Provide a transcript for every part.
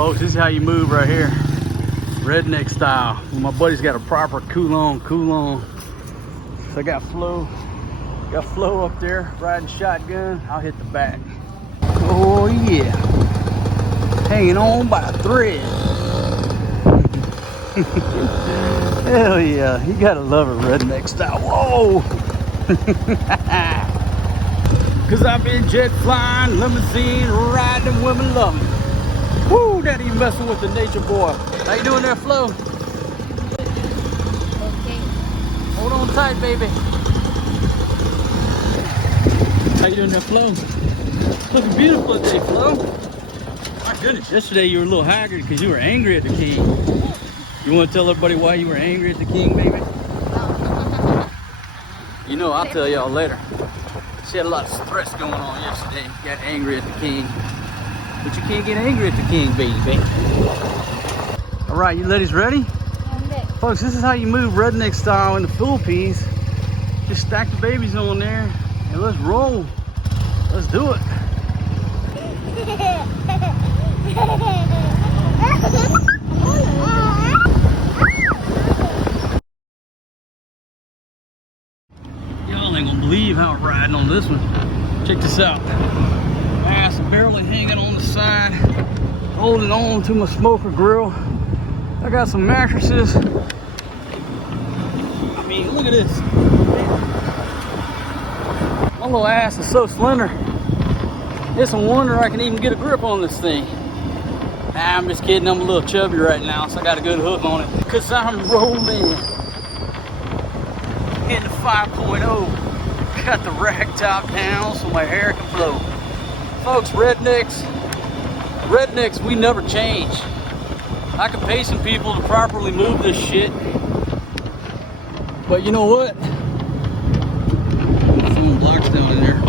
Folks, this is how you move right here. Redneck style. When my buddy's got a proper cool on. So I got Flo up there riding shotgun. I'll hit the back. Oh yeah. Hanging on by a thread. Hell yeah. You gotta love it, redneck style. Whoa! Cause I've been jet flying, limousine riding, women loving. Woo, that ain't messing with the nature boy. How you doing there, Flo? Okay. Hold on tight, baby. How you doing there, Flo? Looking beautiful today, Flo. My goodness, yesterday you were a little haggard because you were angry at the king. You want to tell everybody why you were angry at the king, baby? You know, I'll tell y'all later. She had a lot of stress going on yesterday. Got angry at the king. But you can't get angry at the king, baby. All right, you ladies ready? Folks, this is how you move redneck style in the Philippines. Just stack the babies on there and let's roll. Let's do it. Y'all ain't gonna believe how I'm riding on this one. Check this out. Ass barely hanging on the side, holding on to my smoker grill. I got some mattresses. I mean, look at this. My little ass is so slender. It's a wonder I can even get a grip on this thing. Nah, I'm just kidding. I'm a little chubby right now, so I got a good hook on it. Cause I'm rolling in the 5.0. Got the rack top down so my hair can flow. Folks, rednecks, we never change. I can pay some people to properly move this shit. But you know what? Some blocks down in there.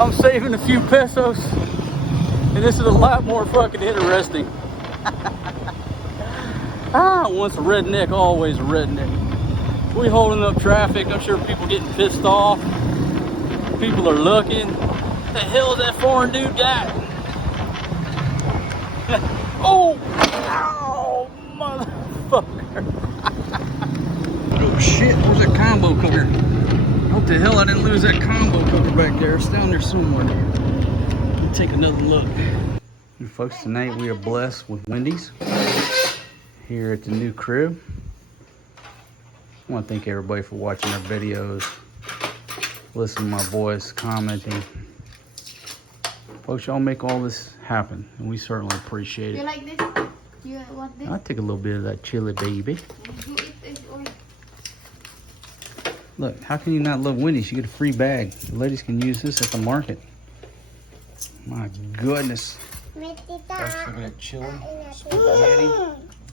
I'm saving a few pesos. And this is a lot more fucking interesting. Once a redneck, always a redneck. We holding up traffic. I'm sure people getting pissed off. People are looking. What the hell is that foreign dude got? Oh! Ow! Motherfucker! Oh shit, where's that combo cover? What the hell, I didn't lose that combo cover back there. It's down there somewhere. Let me take another look. And folks, tonight we are blessed with Wendy's here at the new crib. I want to thank everybody for watching our videos, listening to my voice, commenting. Folks, y'all make all this happen, and we certainly appreciate it. You like this? You want this? I'll take a little bit of that chili, baby. You eat this or... Look, how can you not love Wendy's? You get a free bag. The ladies can use this at the market. My goodness. Folks, look at that chili, spaghetti.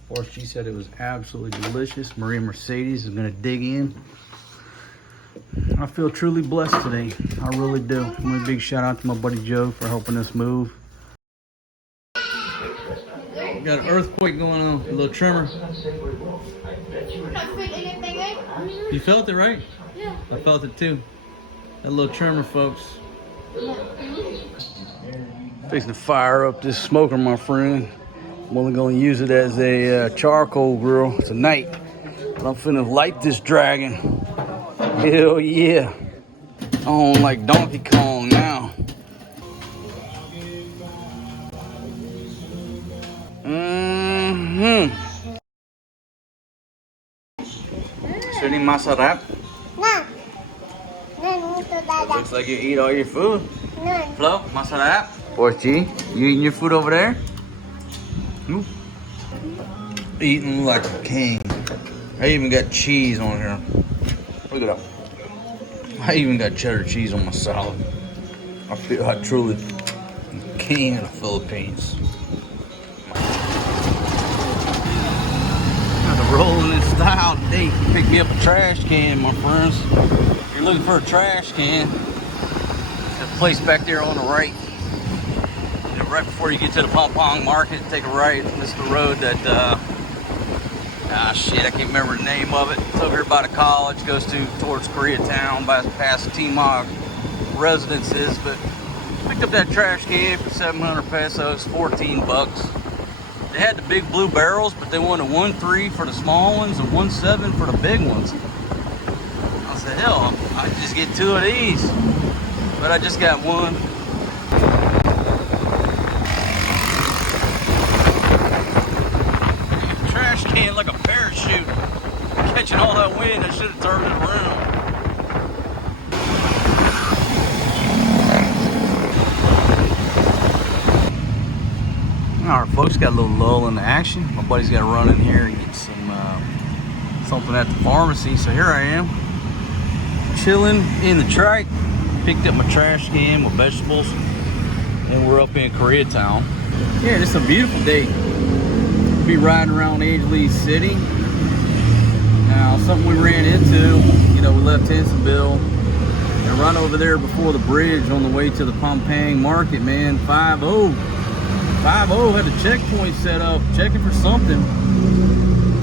Of course, she said it was absolutely delicious. Maria Mercedes is gonna dig in. I feel truly blessed today. I really do. I want a big shout out to my buddy Joe for helping us move. We got an earthquake going on, a little tremor. You felt it, right? Yeah. I felt it too. That little tremor, folks. Fixing to fire up this smoker, my friend. I'm only gonna use it as a charcoal grill tonight. But I'm finna light this dragon. Hell yeah. On like Donkey Kong now. Sini masarap. Looks like you eat all your food. Flo, masarap. Porchi, you eating your food over there? Ooh. Eating like a king. I even got cheese on here. Look at that. I even got cheddar cheese on my salad. I feel I truly am the king of the Philippines. Rolling in style today. Pick me up a trash can, my friends. If you're looking for a trash can, there's a place back there on the right. You know, right before you get to the Pampang Market, take a right. This is the road that, shit, I can't remember the name of it. It's over here by the college, goes towards Koreatown, past Timog residences. But Picked up that trash can for 700 pesos, 14 bucks. They had the big blue barrels, but they wanted 1.3 for the small ones and 1.7 for the big ones. I said, hell, I could just get 2 of these. But I just got one. Trash can like a parachute. Catching all that wind, I should have turned it around. Alright folks, got a little lull in the action. My buddy's got to run in here and get some something at the pharmacy. So here I am, chilling in the trike. Picked up my trash can with vegetables, and we're up in Koreatown. Yeah, it's a beautiful day. We'll be riding around Angeles City. Now, something we ran into, you know, we left Hensonville, and right over there before the bridge on the way to the Pampang market, man, 5-0 had a checkpoint set up, checking for something.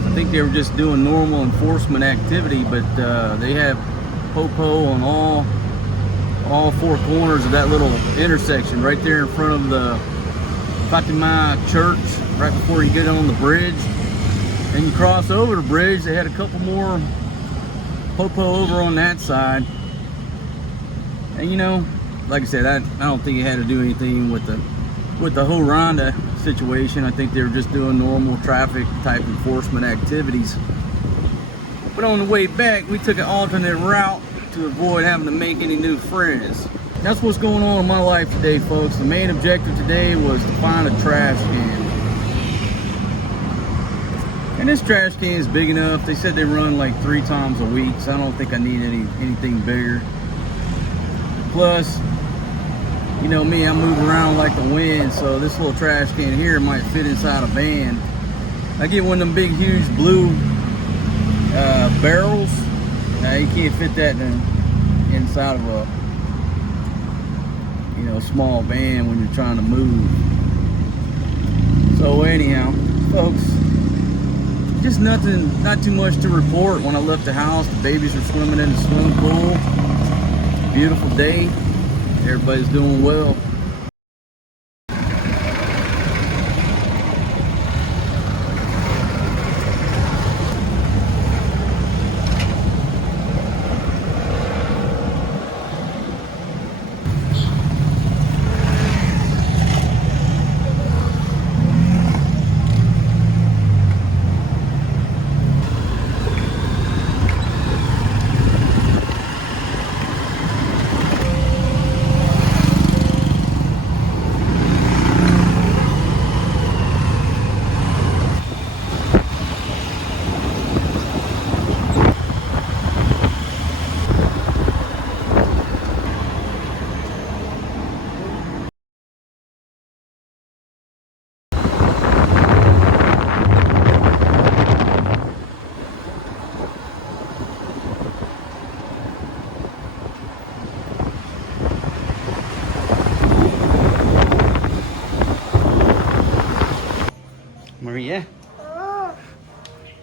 I think they were just doing normal enforcement activity, but they have popo on all 4 corners of that little intersection right there in front of the Fatima Church, right before you get on the bridge. And you cross over the bridge, they had a couple more popo over on that side. And you know, like I said, I don't think it had to do anything with the whole Ronda situation. I think they were just doing normal traffic type enforcement activities. But on the way back, we took an alternate route to avoid having to make any new friends. That's what's going on in my life today, folks. The main objective today was to find a trash can. And this trash can is big enough. They said they run like 3 times a week, so I don't think I need anything bigger. Plus, you know me, I move around like the wind, so this little trash can here might fit inside a van. I get one of them big, huge blue barrels. Now you can't fit that inside of a, you know, small van when you're trying to move. So anyhow, folks, just not too much to report. When I left the house, the babies are swimming in the swimming pool. Beautiful day. Everybody's doing well. Maria?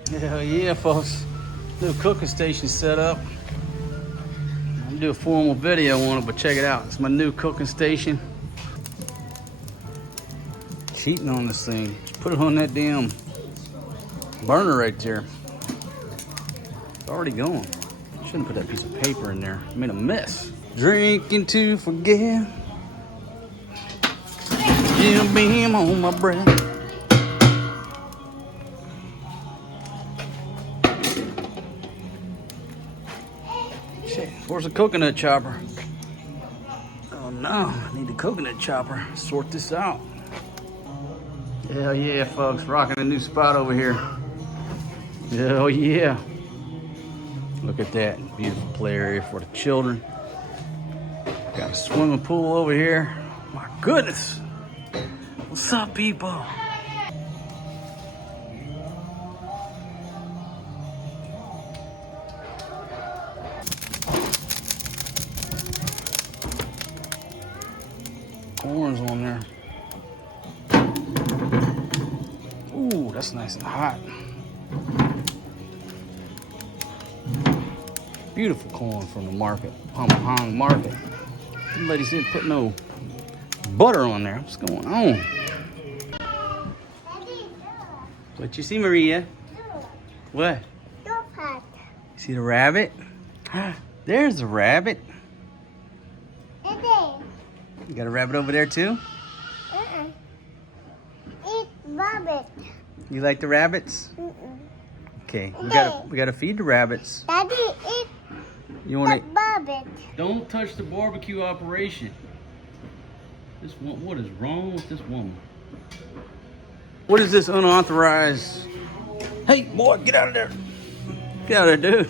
Hell yeah, folks. New cooking station set up. I'm gonna do a formal video on it, but check it out. It's my new cooking station. Cheating on this thing. Just put it on that damn burner right there. It's already going. Shouldn't put that piece of paper in there. I made a mess. Drinking to forget. Jim Beam on my breath. Shit, where's the coconut chopper? Oh no, I need the coconut chopper. Sort this out. Hell yeah, folks, rocking a new spot over here. Hell yeah. Look at that, beautiful play area for the children. Got a swimming pool over here. My goodness. What's up, people? Corn's on there. Ooh, that's nice and hot. Beautiful corn from the market, Pampang market. Them ladies didn't put no butter on there. What's going on? What you see, Maria? What? See the rabbit? There's the rabbit. You got a rabbit over there too? Eat rabbit. You like the rabbits? Okay, we gotta feed the rabbits. Daddy, eat You want the rabbit. Don't touch the barbecue operation. What is wrong with this woman? What is this unauthorized? Hey, boy, get out of there. Get out of there, dude.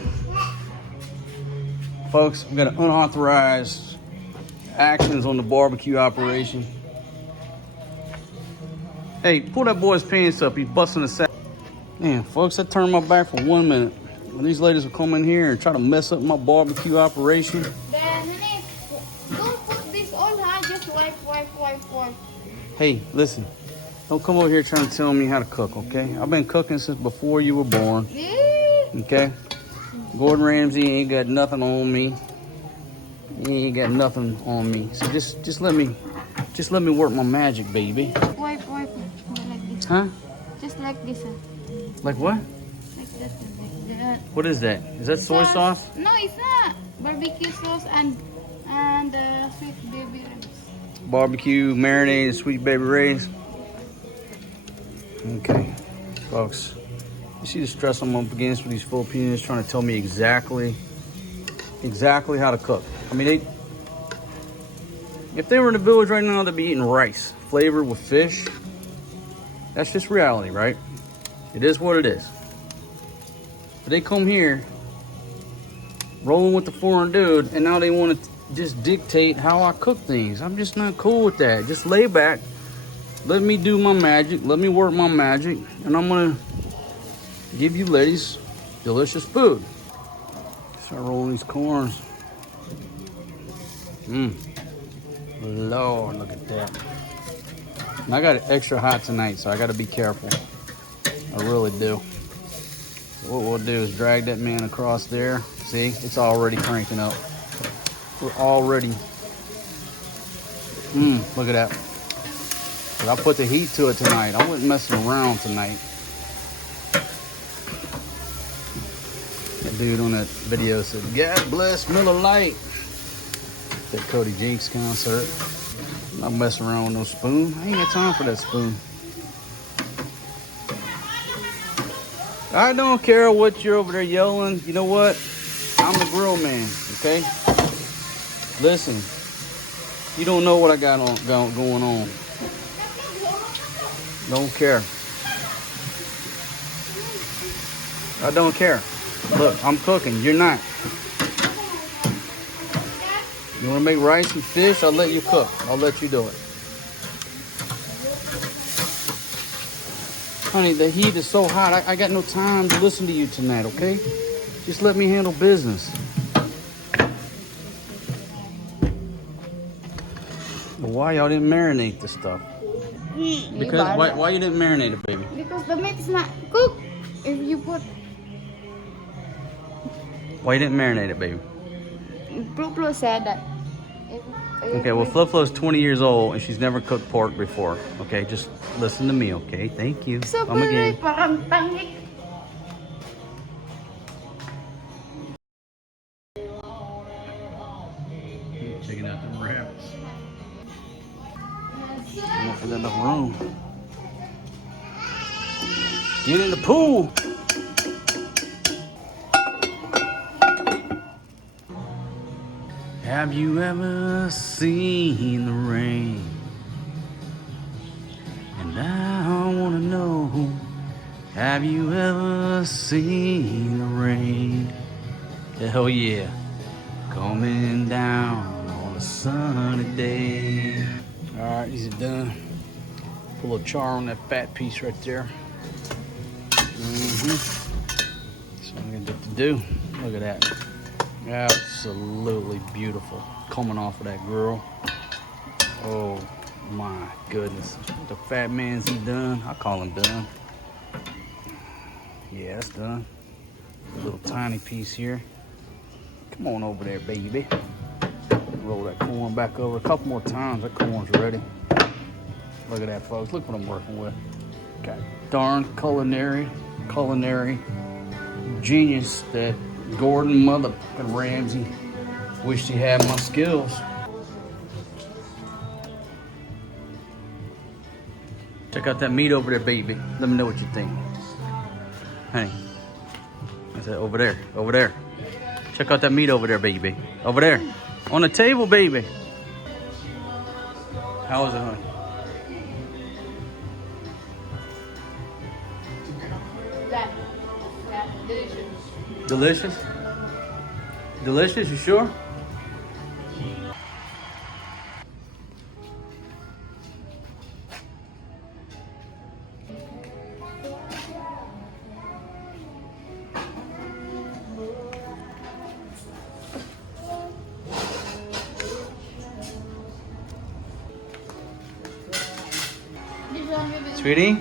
Folks, we got unauthorized actions on the barbecue operation. Hey, pull that boy's pants up. He's busting a sack. Man, folks, I turned my back for 1 minute. When these ladies will come in here and try to mess up my barbecue operation. Then, honey, don't put this on, huh? Just wipe. Hey, listen. Don't come over here trying to tell me how to cook, okay? I've been cooking since before you were born. Okay? Gordon Ramsay ain't got nothing on me. He ain't got nothing on me. So just let me work my magic, baby. Wipe. Like this. Huh? Just like this. Like what? Like that. Like that. What is that? Is that soy sauce? No, it's not. Barbecue sauce and sweet baby ribs. Barbecue, marinated, sweet baby rays. Okay, folks. You see the stress I'm up against with these Filipinos trying to tell me exactly how to cook. I mean, if they were in the village right now, they'd be eating rice flavored with fish. That's just reality, right? It is what it is. But they come here rolling with the foreign dude, and now they want to just dictate how I cook things. I'm just not cool with that. Just lay back. Let me do my magic. Let me work my magic. And I'm going to give you ladies delicious food. Start rolling these corns. Lord, look at that. And I got it extra hot tonight, so I got to be careful. I really do. So what we'll do is drag that man across there. See, it's already cranking up. We're already. Look at that. But I put the heat to it tonight. I wasn't messing around tonight. That dude on that video said, God bless Miller Lite. That Cody Jinks concert. I'm not messing around with no spoon. I ain't got time for that spoon. I don't care what you're over there yelling. You know what? I'm the grill man, okay? Listen, you don't know what I got going on. Don't care. I don't care. Look, I'm cooking. You're not. You want to make rice and fish? I'll let you cook. I'll let you do it. Honey, the heat is so hot. I got no time to listen to you tonight, okay? Just let me handle business. Why y'all didn't marinate this stuff? Because why you didn't marinate it, baby? Because the meat's not cooked. If you put. Why you didn't marinate it, baby? Flo said that. Okay, well, Flo-Flo's 20 years old and she's never cooked pork before. Okay, just listen to me, okay? Thank you. Come again. Parang tangik. Checking out the rabbits. I don't feel enough room. Get in the pool. Have you ever seen the rain? And I wanna know, have you ever seen the rain? Hell yeah, coming down on a sunny day. All right, these are done. Put a little char on that fat piece right there. That's what I'm gonna have to do. Look at that. Absolutely beautiful. Coming off of that grill. Oh my goodness. The fat man's he done. I call him done. Yeah, that's done. A little tiny piece here. Come on over there, baby. Roll that corn back over a couple more times. That corn's ready. Look at that, folks. Look what I'm working with. Got darn culinary genius that Gordon motherfucking Ramsay wished he had my skills. Check out that meat over there, baby. Let me know what you think. Honey. I said over there, over there. Check out that meat over there, baby. Over there. On the table, baby. How is it, honey? Delicious. Delicious? Delicious, you sure? Sweetie,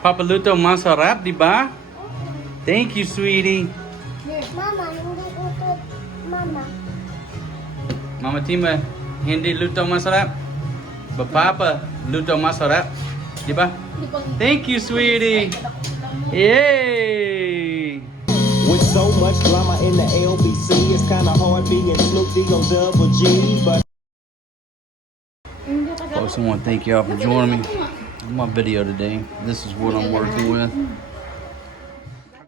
Papa Luto masarap, di ba? Thank you, sweetie. Mama, hindi utot. Mama. Mama Tima, hindi luto masarap. But Papa luto masarap, di ba? Thank you, sweetie. Yay! With so much drama in the LBC, it's kinda hard being Snoop D on Double G, but Folks, I want to thank y'all for joining me on my video today. This is what I'm working with.